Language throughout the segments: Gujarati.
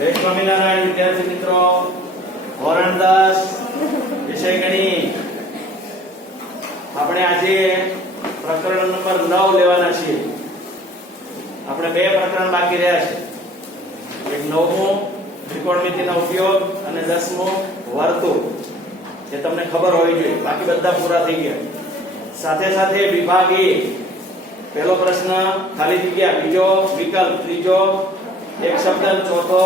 જય સ્વામિનારાયણ વિદ્યાર્થી મિત્રો, વરણદાસ વિષય ગણિત. આપણે આજે પ્રકરણ નંબર 9 લેવાના છીએ. આપણે બે પ્રકરણ બાકી રહ્યા છે. એક 9મું ત્રિકોણમિતિનો ઉપયોગ અને 10મું વર્તુળ. જે તમને ખબર હોવી જોઈએ, બાકી બધા પૂરા થઈ ગયા. સાથે સાથે વિભાગ A, પહેલો પ્રશ્ન ખાલી જગ્યા, બીજો વિકલ્પ, ત્રીજો એક શબ્દ, ચોથો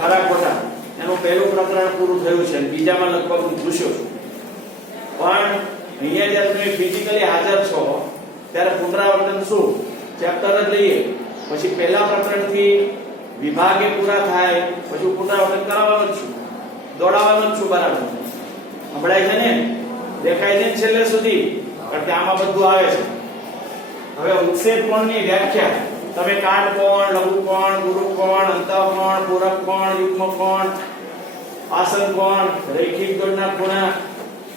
ખરા ખોટા. એનું પહેલું પ્રકરણ પૂરું થયું છે. બીજામાં લગભગ હું પૂછ્યો છું. પણ અહીંયા જ્યારે તમે ફિઝિકલી હાજર છો ત્યારે પુનરાવર્તન શું ચેપ્ટર જ લઈએ, પછી પહેલા પ્રકરણથી વિભાગે પૂરા થાય પછી પુનરાવર્તન કરાવવાનું જ છું, દોડાવવાનું જ છું. બરાબર સંભળાય છે ને? દેખાય છે છેલ્લે સુધી? કારણ કે આમાં બધું આવે છે. હવે ઉત્સેદ કોણની વ્યાખ્યા તમે કાટકોણ, લઘુકોણ, ગુરુકોણ, અંતઃકોણ, પૂરક કોણ, યુગ્મ કોણ, આસન કોણ, રૈખિક દોડના ખૂણા,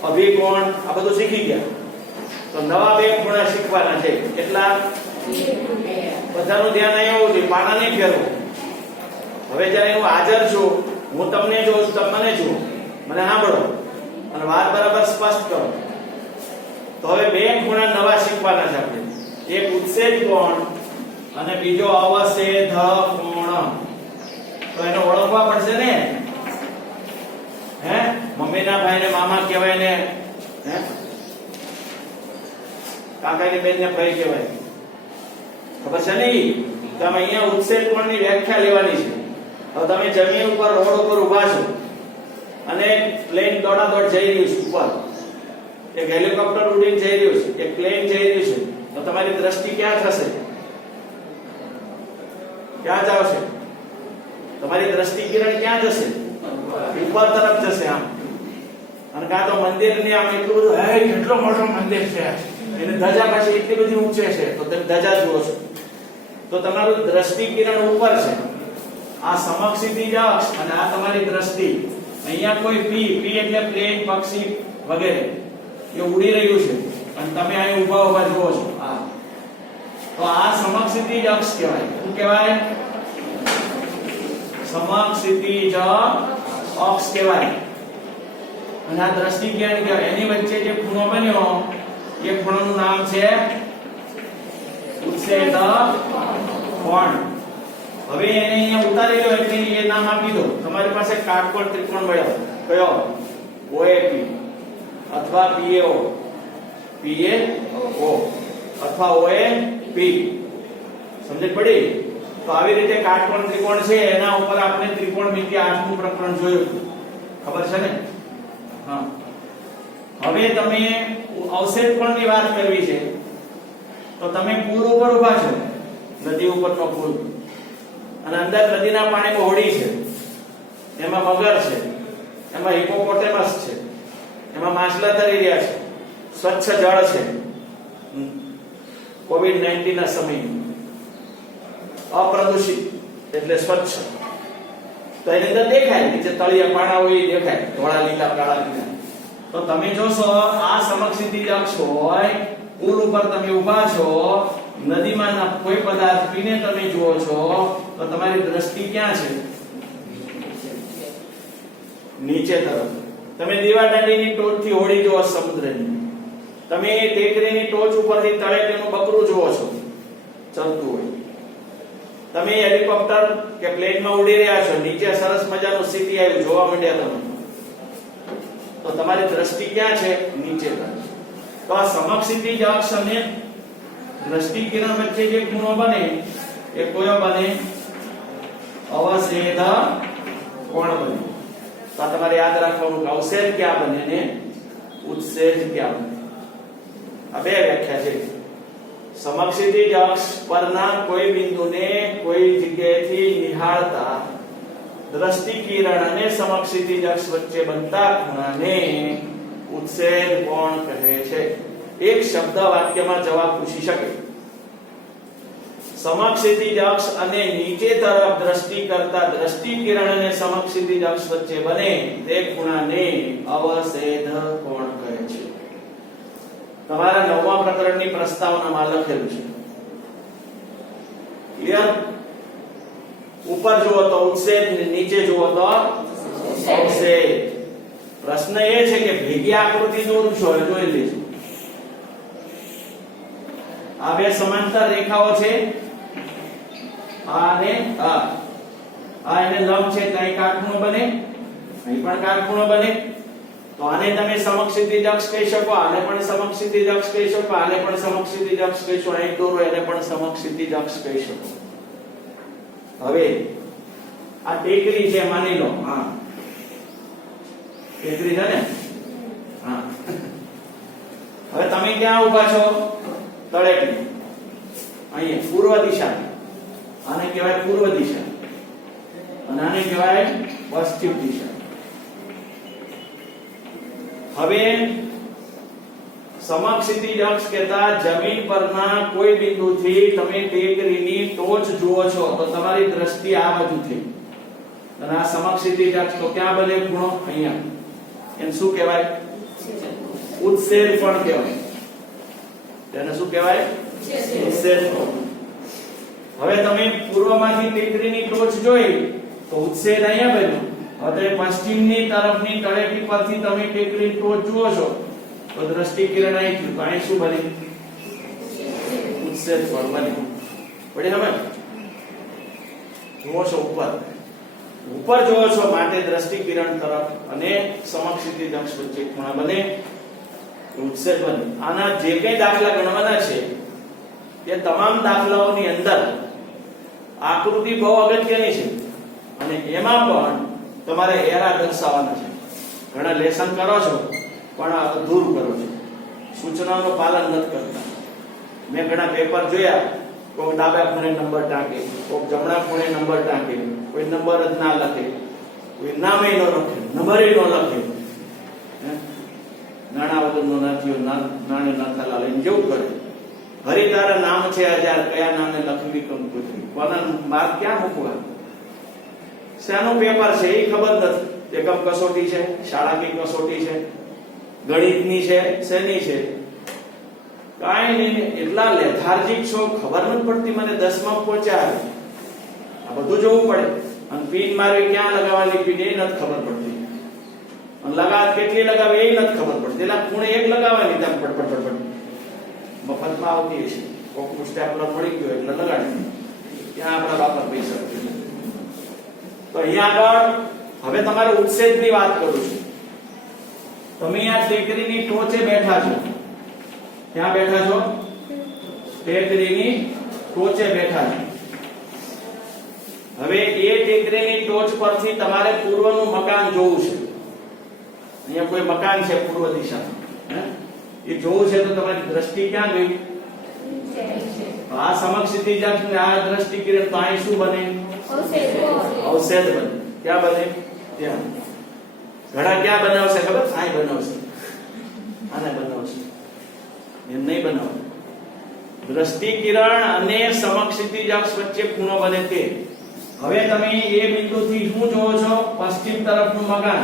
અભિકોણ, આ બધું શીખી ગયા. તો નવા બે ખૂણા શીખવાના છે. કેટલા? બધાનું ધ્યાન આવ્યું છે. પાના નહીં ફેરવો. હવે જ્યારે હું હાજર છું, હું તમને જોઉં છું, તમે મને જુઓ, મને સાંભળો અને વાત બરાબર સ્પષ્ટ કરો. તો હવે બે ખૂણા નવા શીખવાના છે આપણે. એક ઉત્સેદ કોણ અને બીજો અવસેધ કોણ. તો એને ઓળખવા પડશે ને? હે, મમ્મીના ભાઈને મામા કહેવાય ને, હે, કાકાની બેનને ભાઈ કહેવાય. ખબર છે ને? તમે અહીંયા ઉત્સેદ કોણની વ્યાખ્યા લેવાની છે. હવે તમે જમીન ઉપર, રોડ ઉપર ઊભા છો અને પ્લેન દોડાદોડ જઈ રહ્યું છે ઉપર, એક હેલિકોપ્ટર ઉડીને જઈ રહ્યું છે, એક પ્લેન જઈ રહ્યું છે, તો તમારી દ્રષ્ટિ ક્યાં થશે? ક્યાં જશે? તમારી દ્રષ્ટિ કિરણ ક્યાં જશે? ઉપર તરફ જશે. આમ અને કાં તો મંદિરની આમ એટલું બધું, હે કેટલો મોટો મંદિર છે, એને ધજા પછી એટલી બધી ઊંચે છે, તો તમે ધજા જુઓ છો, તો તમારું દ્રષ્ટિ કિરણ ઉપર છે. આ સમક્ષિતિજ અક્ષ અને આ તમારી દ્રષ્ટિ. અહીંયા કોઈ પી એટલે પ્લેન, પક્ષી વગેરે એ ઉડી રહ્યું છે અને તમે અહીં ઊભા ઊભા જુઓ છો. તો આ સમક્ષિતિજ અક્ષ કહેવાય. શું કહેવાય? સમક્ષિતિજ અક્ષ કહેવાય. અને આ દ્રષ્ટિ કિરણ કહેવાય. એની વચ્ચે જે ખૂણો બન્યો એ ખૂણાનું નામ છે ઉત્સેદ કોણ. હવે એને અહીંયા ઉતારી લો એટલે એ નામ આપી દો. તમારી પાસે કાટકોણ ત્રિકોણ મળ્યો. કયો? OAP અથવા PAO, PAO અથવા OAP. સમજ પડી? તો આવી રીતે કાટકોણ ત્રિકોણ છે, એના ઉપર આપણે ત્રિકોણમિતિ 8મું પ્રકરણ જોયું. ખબર છે ને? હા. હવે તમે અવસેદ કોણની વાત કરવી છે તો તમે પૂલ ઉપર ઊભા છો, નદી ઉપરનો પુલ, અને અંદર નદીના પાણીમાં હોડી છે, એમાં મગર છે, એમાં હિપોપોટેમસ છે, એમાં માછલા તરી રહ્યા છે, સ્વચ્છ જળ છે. COVID-19 ના સમયે અપ્રદૂષિત એટલે સ્વચ્છ. તો એની અંદર દેખાય, નીચે તળિયા પાણા હોય દેખાય, ધોળા લીલા કાળા લીલા. તો તમે જોશો આ સમક્ષિતિજ અક્ષ હોય, પુલ ઉપર તમે ઊભા છો, નદીમાંના કોઈ પદાર્થ પીને તમે જુઓ છો, તો તમારી દ્રષ્ટિ ક્યાં છે? નીચે તરફ. તમે દીવાદાંડીની ટોચથી હોડી જુઓ સમુદ્રની, તમે ટેકરીની ટોચ ઉપરથી તળેટીનું બકરું જુઓ છો ચાલતું હોય, તમે હેલિકોપ્ટર કે પ્લેનમાં ઉડી રહ્યા છો, નીચે સરસ મજાનું સિટી આવ્યું જોવા માંડ્યા તમે, તો તમારી દ્રષ્ટિ ક્યાં છે? નીચે તરફ. તો આ સમક્ષિતિજ અક્ષ અને દ્રષ્ટિ કિરણ વચ્ચે જે ખૂણો બને એ કયો બને? અવસેદ કોણ બને. તો તમારે યાદ રાખવાનું કે અવસેદ ક્યાં બને ને ઉત્સેદ ક્યાં બને. આ બે વ્યાખ્યા છે. સમક્ષિતિજ અક્ષ પરના કોઈ બિંદુને કોઈ જગ્યાએથી નિહાળતા દ્રષ્ટિ કિરણ અને સમક્ષિતિજ અક્ષ વચ્ચે બનતા ખૂણાને ઉત્સેદ કોણ કહે છે. એક શબ્દ વાક્યમાં જવાબ પૂછી શકે. સમક્ષિતિજ અક્ષ અને નીચે તરફ દ્રષ્ટિ કરતા દ્રષ્ટિ કિરણ અને સમક્ષિતિજ અક્ષ વચ્ચે બને તે ખૂણાને અવસેદ કોણ કહે છે. તમારા 9મા પ્રકરણની પ્રસ્તાવનામાં લખેલું છે. ક્લિયર? ઉપર જુઓ તો ઉત્સેદ, નીચે જુઓ તો અવક્ષેદ. પ્રશ્ન એ છે કે ભેગી આકૃતિ દોરું છો, જોઈ લેજો. આ બે સમાંતર રેખાઓ છે, આ અને આ. આ એને લંબ છે, ત્યાં કાટખૂણો બને, અહીં પણ કાટખૂણો બને. તો આને તમે સમક્ષિતિજ અક્ષ કહી શકો, આને પણ સમક્ષિતિજ અક્ષ કહી શકો, આને પણ સમક્ષિતિજ અક્ષ કહી શકો, અહીં દોરો એને પણ સમક્ષિતિજ અક્ષ કહી શકો. હવે આ ટેકરી છે, માની લો. હા, ટેકરી છે ને. હા, હવે તમે ક્યાં ઊભા છો? તળેટી. અહીંયા પૂર્વ દિશા. આને કહેવાય પૂર્વ દિશા અને આને કહેવાય પશ્ચિમ દિશા. હવે સમક્ષિતિજ અક્ષ કહેતા જમીન પરના કોઈ બિંદુથી તમે ટેકરીની ટોચ જુઓ છો તો તમારી દ્રષ્ટિ આ બાજુ થઈ, અને આ સમક્ષિતિજ અક્ષ તો ક્યાં બને ખૂણો? અહીંયા. એને શું કહેવાય? ઉત્સેદ પણ કહેવાય. તેને શું કહેવાય? ઉત્સેદ પણ. હવે તમે પૂર્વમાંથી ટેકરીની ટોચ જોઈ તો ઉત્સેદ અહીંયા બન્યો. હવે પશ્ચિમની તરફની તળેટી પરથી તમે ટેકરીની ટોચ જુઓ છો તો દ્રષ્ટિ કિરણ અહીં થયું, તો અહીં શું બને? ઉત્સેદ પણ બને. પડી હવે જુઓ છો ઉપર જુઓ છો માટે દ્રષ્ટિ કિરણ તરફ અને સમક્ષિતિજ અક્ષ વચ્ચે ખૂણા બને, ઉત્સેદ બને. આના જે કંઈ દાખલા ગણવાના છે એ તમામ દાખલાઓની અંદર આકૃતિ બહુ અગત્યની છે અને એમાં પણ તમારે એરા દર્શાવવાના છે. ઘણા લેસન કરો છો પણ અધૂરું કરો છો, સૂચનાઓનું પાલન નથી કરતા. મેં ઘણા પેપર જોયા, કોઈ ડાબા ખૂણે નંબર ટાંકે, કોઈ જમણા ખૂણે નંબર ટાંકે, કોઈ નંબર જ ના લખે, કોઈ નામે ન લખે, નંબરે ન લખે, નાણા વગરનો નાથીઓ નાણે નાથાલા લઈને જેવું કરે. હરી તારા નામ છે 1000, કયા નામે લખવી કંકોત્રી, કોના માર્ક ક્યાં મૂકવા? શેનું પેપર છે એ ખબર નથી. એકમ કસોટી છે, શાળાની કસોટી છે, ગણિતની છે, શેની છે? કાંઈ નહીં. એટલા લેથાર્જિક છો, ખબર નથી પડતી. મને 10માં પહોંચ્યા આ બધું જોવું પડે. અને પિન મારી ક્યાં લગાવવાની, પિન એ નથી ખબર પડતી. અને લગાવ કેટલી લગાવી એ નથી ખબર પડતી. એટલે ખૂણે એક લગાવવાની, તેમ પટ મફતમાં આવતી હશે. કોકનું સ્ટેપલર મળી ગયો એટલે લગાડી, ત્યાં આપણા વાપર પૈસા. તો અહીંયા આગળ હવે તમારે ઉત્સેદની વાત કરું છું. તમે આ ટેકરીની ટોચે બેઠા છો. ક્યાં બેઠા છો? ટેકરીની ટોચે બેઠા છો. હવે એ ટેકરીની ટોચ પરથી તમારે પૂર્વનું મકાન જોવું છે. અહીંયા કોઈ મકાન છે પૂર્વ દિશામાં, એ જોવું છે તો તમારી દ્રષ્ટિ ક્યાં ગઈ? આ સમક્ષિતિજ અક્ષ ને આ દ્રષ્ટિ કિરણ, તો અહીં શું બને? અવક્ષેદ બને. ક્યાં બને? ત્યાં. ઘણા ક્યાં બનાવશે ખબર? અહીં બનાવશે, આને બનાવશે, એમ નહીં બનાવે. દ્રષ્ટિ કિરણ અને સમક્ષિતિજ અક્ષ વચ્ચે ખૂણો બને તે. હવે તમે એ બિંદુથી શું જોવો છો? પશ્ચિમ તરફનું મકાન.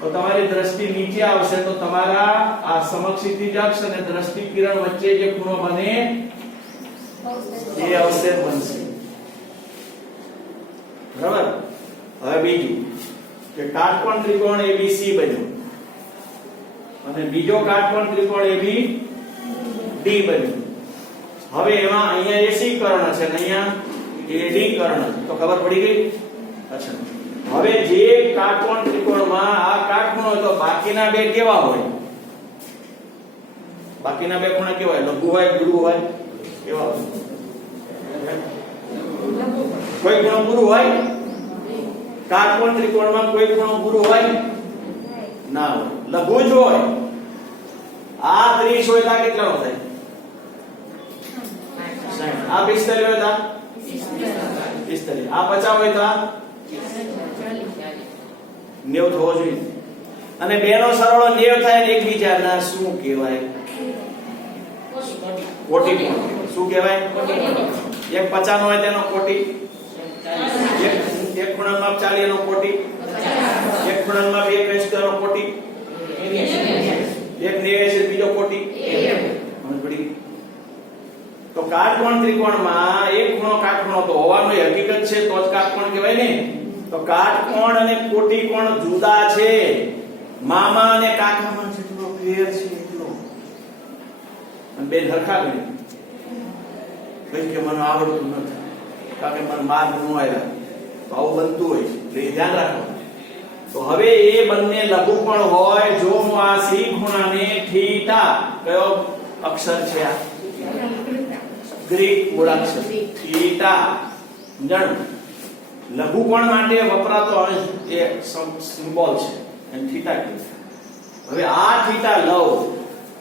તો તમારી દ્રષ્ટિ નીચે આવશે તો તમારા આ સમક્ષિતિજ અક્ષ અને દ્રષ્ટિ કિરણ વચ્ચે જે ખૂણો બને એ અવક્ષેદ બનશે. બરાબર? હવે બીજું કે કાટકોણ ત્રિકોણ ABC બન્યો અને બીજો કાટકોણ ત્રિકોણ ABD બન્યો. હવે એમાં અહીંયા AC કર્ણ છે અને અહીંયા AD કર્ણ છે, તો ખબર પડી ગઈ? અચ્છા, હવે જે કાટકોણ ત્રિકોણમાં આ કાટખૂણો હોય તો બાકીના બે કેવા હોય? બાકીના બે ખૂણા કેવા હોય? લઘુ હોય, ગુરુ હોય, કેવા હોય? કોઈ ખૂણો ગુરુ હોય? કાટકોણ ત્રિકોણમાં કોઈ ખૂણો ગુરુ હોય? ના હોય, લઘુ જ હોય. આ 30 હોય તો આ કેટલાનો થાય? 60. આ 45 હોય તો 45. આ 50 હોય તો આ 90 થવો જોઈએ. અને બેનો સરવાળો 90 થાય ને એકબીજાના શું કહેવાય? કોટી કોણ. શું કહેવાય? એક 50 નો હોય તેનો કોટી, એક ખૂણામાં 40 નો કોટી, એક ખૂણામાં 2 નો કોટી, એક 89 બીજો કોટી. સમજ પડી? તો કાટકોણ ત્રિકોણમાં એક ખૂણો કાટખૂણો તો હોવાનો એ હકીકત છે, તો જ કાટકોણ કહેવાય ને. તો કાટકોણ અને કોટિકોણ જુદા છે. મામા અને કાકામાં જેટલો ફેર છે એટલો. અને બે હરખા ગણી કઈ કે મને આવડતું નથી, કારણ કે મને માર્ક ન આવ્યા, તો આવું બનતું હોય છે, એટલે ધ્યાન રાખો. તો હવે એ બંને લઘુકોણ હોય જો હું આ સી ખૂણાને થીટા, કયો અક્ષર છે આ? ગ્રીક મૂળાક્ષર થીટા. જણ લઘુકોણ માટે વપરાતો અંશ એ સિમ્બોલ છે, અને થીટા કહે. હવે આ થીટા લઉં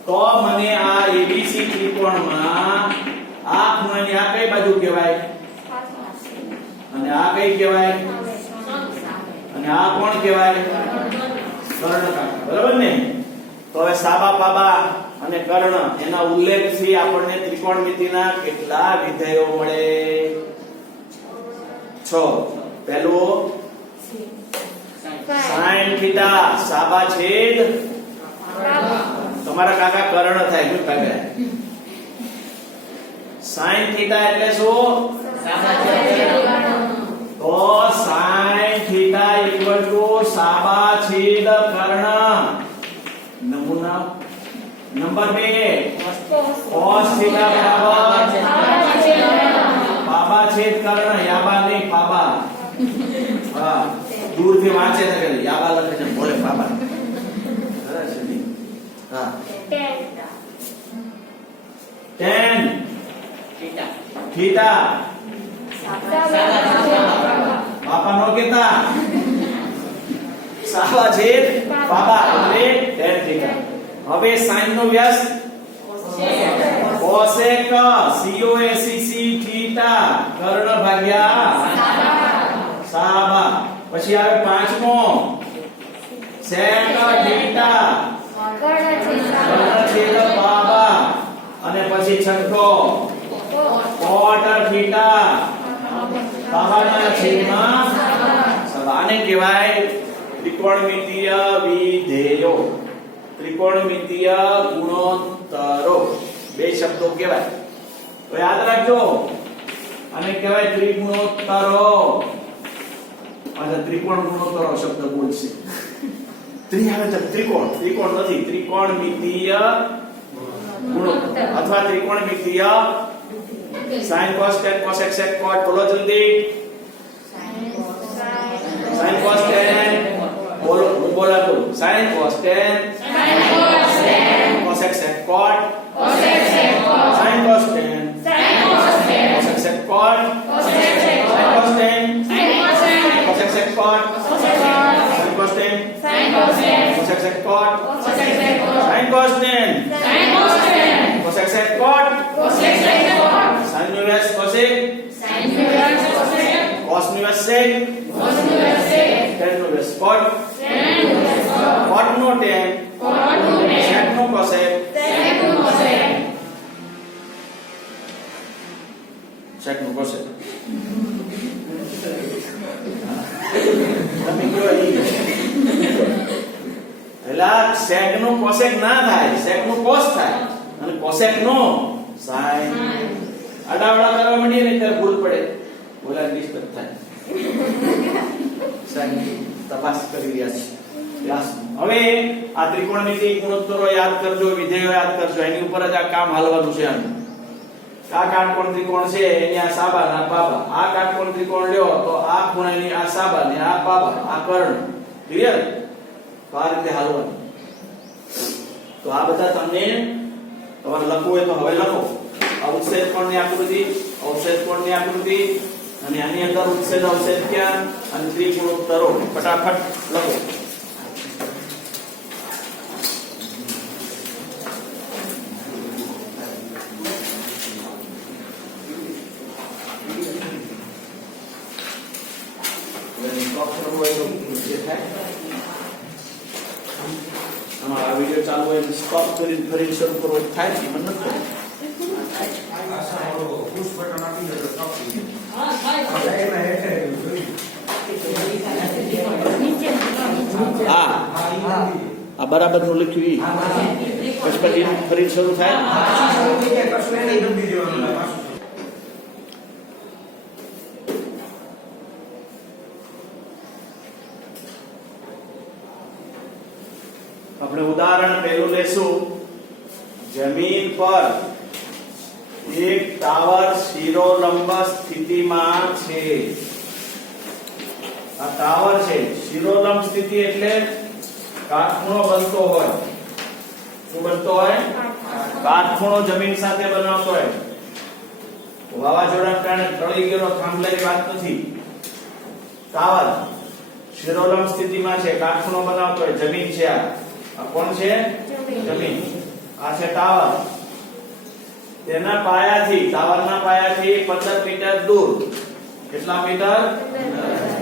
તો મને આ એબીસી ત્રિકોણમાં આ ખૂણાની આ કઈ બાજુ કહેવાય અને આ કઈ કહેવાય અને આ કોણ કહેવાય? કર્ણકાકા. બરાબર ને? તો હવે સાબા પાબા અને કર્ણ એના ઉલ્લેખથી આપણને ત્રિકોણમિતિના કેટલા વિધેયો મળે? 6. પહેલું sin થીટા સાબા છેદ તમારા કાકા કર્ણ થાય શું કાકા? sin થીટા એટલે શું? તો sin થીટા ઇક્વલ ટુ સાબા છેદ કર્ણ. નમૂના નંબર 2 cos થીટા બરાબર પાબા છેદ કર્ણ. યાબા નહીં પાબા. હા, દૂરથી વાંચે ને કે યાબા લખે છે, બોલે પાબા. બરાબર છે ને? હા, tan થીટા બાપા નો કેતા સાબા છેદ બાબા એટલે tan થીટા. હવે sin નો વ્યાસ cosec cosec થીટા કર્ણ ભાગ્યા સાબા. પછી આવે પાંચમો sec થીટા કર્ણ છેદ બાબા. અને પછી છઠ્ઠો cot થીટા બાબાના છેદમાં સાબા. આને કહેવાય ત્રિકોણમિતીય વિધેયો, ત્રિકોણમિતીય ગુણોત્તરો. બે શબ્દો કહેવાય. તો યાદ રાખજો, આને કહેવાય ત્રિગુણોત્તરો. આ ત્રિકોણ ગુણોત્તરો શબ્દ બોલશે. ત્રિ આવે તો ત્રિકોણ, ત્રિકોણ નથી, ત્રિકોણમિતીય ગુણોત્તર અથવા ત્રિકોણમિતીય sin cos tan cosec sec cot. બોલો જલ્દી. sin cos tan બોલો, બોલા તો sin cos tan cosec sec cot sin cos tan cosec sec cot sin cos tan cosec sec cot sin cos tan cosec sec cot sin cos tan cosec sec cot sin inverse cosec cos inverse sec tan inverse cot cot નો tan sec નો cosec sec નો cosec. તમે કયો પેલા sec નો cosec ના થાય, sec નો cos થાય અને cosec નો sin. આડાવડા કરવા માંડીએ ને ત્યારે ભૂલ પડે, બોલા ડિસ્ટર્બ થાય. sin તપાસ કરી રહ્યા છે ક્લાસ. હવે આ ત્રિકોણમિતિ ગુણોત્તરો યાદ કરજો, વિધેયો યાદ કરજો, એની ઉપર જ આ કામ હાલવાનું છે. આ કાટકોણ ત્રિકોણ છે એની આ સાબા ના પાબા. આ કાટકોણ ત્રિકોણ લ્યો તો આ ખૂણાની આ સાબા ને આ પાબા, આ કર્ણ. ક્લિયર? તો આ રીતે હાલવાનું. તો આ બધા તમને તમારે લખવું હોય તો હવે લખો. ઉત્સેદ કોણની આકૃતિ, અવક્ષેદ કોણની આકૃતિ, અને આની અંદર ઉત્સેદ અવક્ષેદ ક્યાં અને ત્રિગુણોત્તરો ફટાફટ લખો. આ વિડિયો ચાલુ હોય સ્ટોપ કરી ફરી શરૂ કરવો થાય છે, મને નથી ખબર. પુશ બટન આપી દે તો સ્ટોપ થઈ જાય. હા થાય એમાં હેઠે જોઈ. હા આ બરાબરનું લખ્યું પછી ફરી શરૂ થાય. આપણે ઉદાહરણ પહેલું લેશું. જમીન પર એક ટાવર શિરોલંબ સ્થિતિમાં છે. આ ટાવર છે શિરોલંબ સ્થિતિ એટલે કાટખૂણો બનતો હોય. શું બનતો હોય? કાટખૂણો જમીન સાથે બનાવતો હોય. વાવાઝોડાના કારણે ટળી ગયેલો થાંભલાની વાત નથી. ટાવર શિરોલંબ સ્થિતિમાં છે, કાટખૂણો બનાવતો હોય, જમીન છે. આ કોણ છે? જમીન. આ છે ટાવર. તેના પાયાથી, ટાવરના પાયાથી 15 મીટર દૂર, કેટલા મીટર?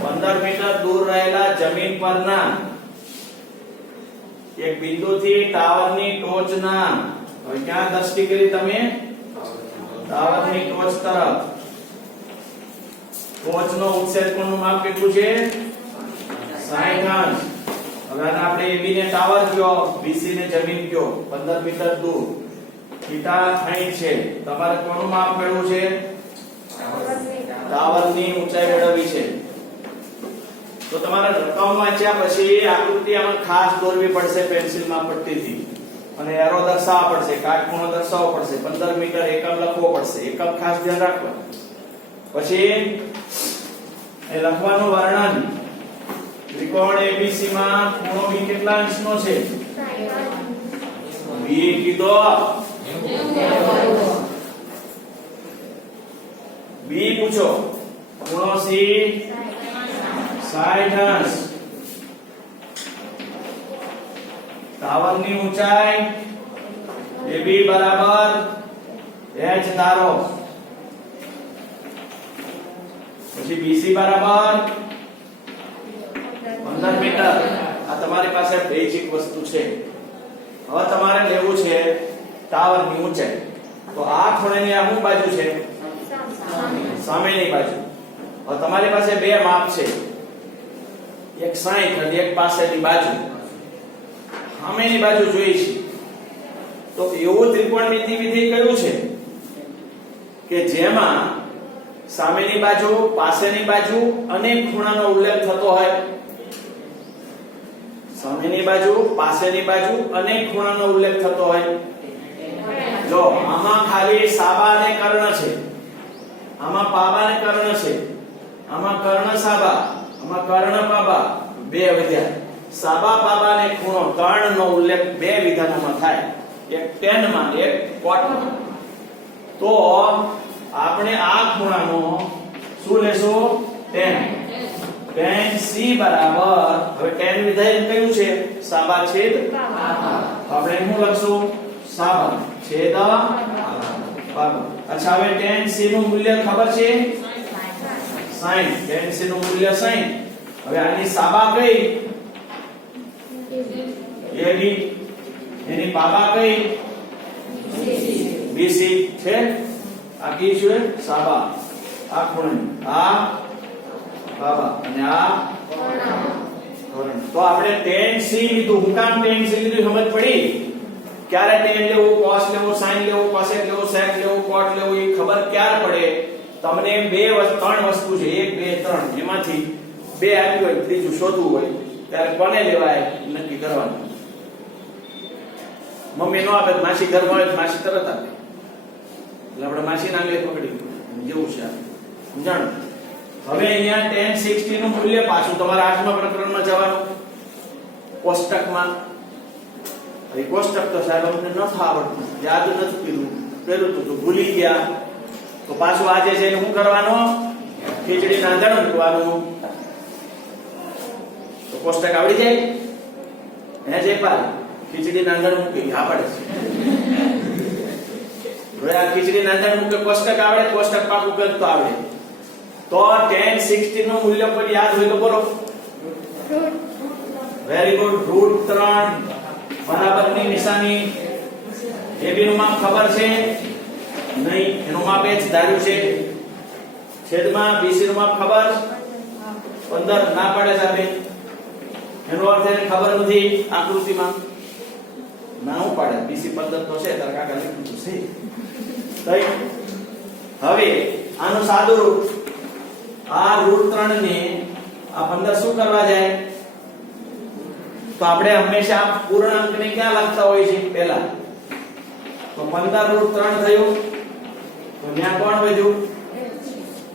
15 મીટર દૂર રહેલા જમીન પરના એક બિંદુથી ટાવરની ટોચના, હવે ક્યાં દ્રષ્ટિ કરી તમે? ટાવરની ટોચ તરફ. ટોચનો ઉચ્છેદ કોણનું માપ કેટલું છે? 60 અંશ. હવે આપણે AB ને ટાવર કયો, BC ને જમીન કયો, 15 મીટર દૂર. થીટા 60 છે. તમારે કોનું માપ મેળવવું છે? ટાવરની ઊંચાઈ મેળવવી છે. તો તમારે રકમ વાંચ્યા પછી આકૃતિ આમાં ખાસ દોરવી પડશે પેન્સિલમાં પટ્ટીથી, અને એરો દર્શાવવા પડશે, કાટખૂણો દર્શાવવો પડશે, 15 મીટર એકમ લખવો પડશે. એકમ ખાસ ધ્યાન રાખવાનું. પછી એ લખવાનું વર્ણન. ત્રિકોણ ABC માં ખૂણો B કેટલા અંશનો છે? B કીધો. B પૂછો. ખૂણો C 60 અંશ. ટાવરની ઊંચાઈ AB બરાબર h ધારો. પછી BC બરાબર 15 મીટર. આ તમારી પાસે બેઝિક વસ્તુ છે. હવે તમારે લેવું છે ટાવરની ઊંચાઈ. તો આ ખૂણાની આ શું બાજુ છે? સામેની બાજુ. હવે તમારી પાસે બે માપ છે, એક 60 અને એક પાસેની બાજુ. સામેની બાજુ જોઈએ છે તો એવું ત્રિકોણમિતિ વિધિ કયું છે કે જેમાં સામેની બાજુ, પાસેની બાજુ અને ખૂણાનો ઉલ્લેખ થતો હોય. સામેની બાજુ, પાસેની બાજુ અને ખૂણાનો ઉલ્લેખ થતો હોય. જો આમાં ખાલી સાબા અને કર્ણ છે, આમાં પાબા અને કર્ણ છે, આમાં કર્ણ સાબા, આમાં કર્ણ પાબા, બે વધ્યા. સાબા પાબા અને ખૂણો કર્ણનો ઉલ્લેખ બે વિધાનોમાં થાય, એક tan માં એક cot માં. તો આપણે આ ખૂણાનો શું લેશું? tan. tan C બરાબર, હવે tan વિધાન કયું છે? સાબા છેદ આપણે શું લખશું? સાબા છેદ પાબા. અચ્છા, હવે tan C નું મૂલ્ય ખબર છે? 60. tan C નું મૂલ્ય 60. હવે આની સાબા કઈ? AB. એની પાબા કઈ? BC છે. આ કી છે? સાબા. આ ખૂણો, આ પાબા અને આ કર્ણ. તો આપણે tan C લીધું. હું કામ tan C લીધું સમજ પડી? ક્યારે tan લેવું, cos લેવું, sin લેવું, cosec લેવું, sec લેવું, cot લેવું એ ખબર ક્યારે પડે? તમને ત્રણ વસ્તુ છે, 1 2 3, એમાંથી બે આવી હોય, ત્રીજું શોધવું હોય ત્યારે કોને લેવાય નક્કી કરવાનું. મમ્મી નો આપે, માસી ઘરમાં હોય, માસી તરત આપે, એટલે આપણે માસી ના લે પકડી જેવું છે. સમજાણું? હવે અહીંયા tan 60 નું મૂલ્ય પાછું તમારા 8મા પ્રકરણમાં જવાનું, કોષ્ટકમાં. હવે કોષ્ટક તો સાહેબ અમને નથી આવડતું, યાદ નથી કર્યું, પેલું તો ભૂલી ગયા. તો પાછું આજે છે શું કરવાનું? ખીચડીના આંધણ મૂકવાનું. તો કોષ્ટક આવડી જાય? હે જયપાલ, ખીચડીના આંધણ મૂકી હા પડે છે. હવે આ ખીચડીના આંધણ મૂકે કોષ્ટક આવડે? કોષ્ટક પાકું કરતો આવડે. તો tan 60 નું મૂલ્ય કોઈ યાદ હોય તો બોલો. Very good. √3 બરાબરની નિશાની. AB નું માપ ખબર છે? નહીં, એનું માપ h ધાર્યું છે. છેદમાં BC નું માપ ખબર? 15 ના પડે સાહેબ. એનો અર્થ એને ખબર નથી આકૃતિમાં. ના હું પાડે BC 15 તો છે તારા કાકા લખ્યું તો છે તઈ હવે આનું સાદું રૂપ આ √3 ને આ 15 શું કરવા જાય તો આપણે હંમેશા પૂર્ણાંકને ક્યાં લખતા હોય છે પહેલા તો 15 √3 થયું તો ત્યાં કોણ વધ્યું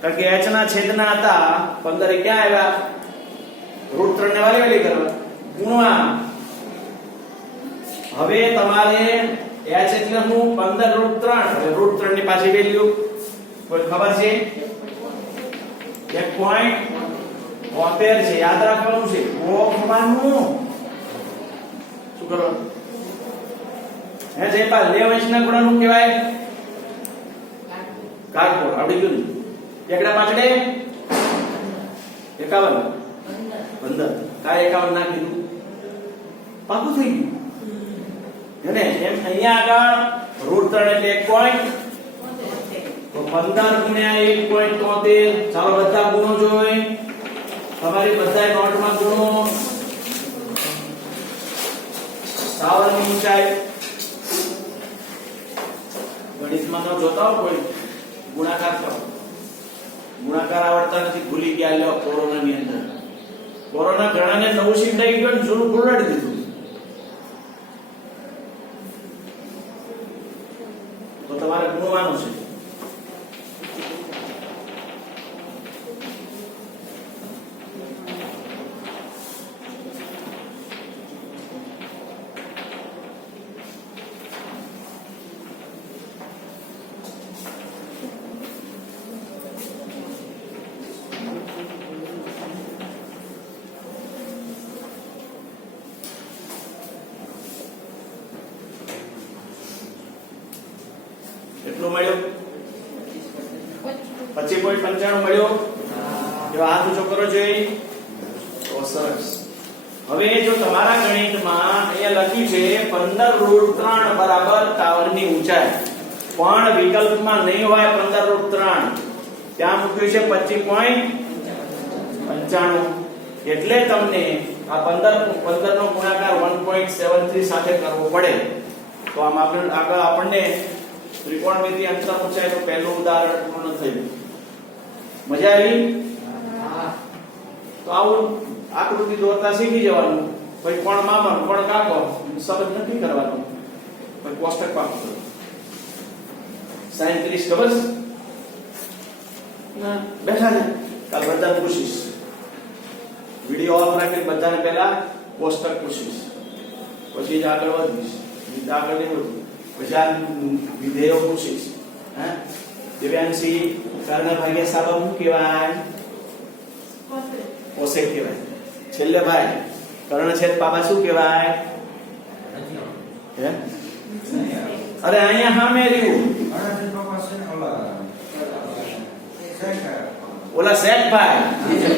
કારણ કે h ના છેદના હતા 15 એ ક્યાં આવ્યા √3 ને વાલી વાલી કરવા ગુણવા હવે તમારે h એટલે હું 15 √3 હવે √3 ની પાછી વેલ્યુ કોઈ ખબર છે 1.73 છે યાદ રાખવાનું છે ગોખવાનું શું કરો હે જે પા લેવંશ ના ગુણાનું કહેવાય કારકો આવડી ગયું એકડા પાછળે 51 15 કાય 51 ના કીધું પાકું થઈ ગયું એને એમ અહીંયા આગળ √3 એટલે 1 પોઈન્ટ તો 15 ગુણ્યા 1.73 ચાલો બધા ગુણો જોઈ તમારી બધાય નોટમાં ગુણો સાવરની ઊંચાઈ ગણિતમાં તો જોતા હો કોઈ ગુણાકાર કરો ગુણાકાર આવડતા નથી ભૂલી ગયા લ્યો કોરોના ની અંદર કોરોના ઘણાને નવું શીખડાઈ ગયું જૂનું ભૂલાડી દીધું તો તમારે ગુણવાનું છે કેટલું મળ્યું 25.95 મળ્યો જો હાથ ઊંચો કરો જોઈ તો સરસ હવે જો તમારા ગણિતમાં અહીંયા લખ્યું છે 15 √3 બરાબર ટાવરની ઊંચાઈ પણ વિકલ્પમાં નહીં હોય 15 √3 ત્યાં મૂક્યું છે 25.95 એટલે તમને આ 15 નો ગુણાકાર 1.73 સાથે કરવો પડે તો આમ આગળ આપણને ત્રિકોણમિતિ અંતર ઊંચાઈ નું પહેલું ઉદાહરણ પૂર્ણ થયું મજા આવી તો આવું આકૃતિ દોરતા શીખી જવાનું પછી કોણ મામા કોણ કાકો સંબંધ નથી કરવાનો પછી કોષ્ટક પાકું કરો sin 30 ખબર ના બેઠા ને કાલ બધાને પૂછીશ વિડિયો ઓન રાખીને બધાને પહેલા કોષ્ટક પૂછીશ પછી જ આગળ વધીશ આગળ નહીં વધું પછી વિધેયો પૂછીશ હે દિવ્યાંશી કર્ણ ભાગ્યા સાબા શું કહેવાય કોસેક કહેવાય છેલ્લે ભાઈ કર્ણ છેદ પાપા શું કહેવાય હે અરે અહીંયા સામે રહ્યું ઓલા શેઠ ભાઈ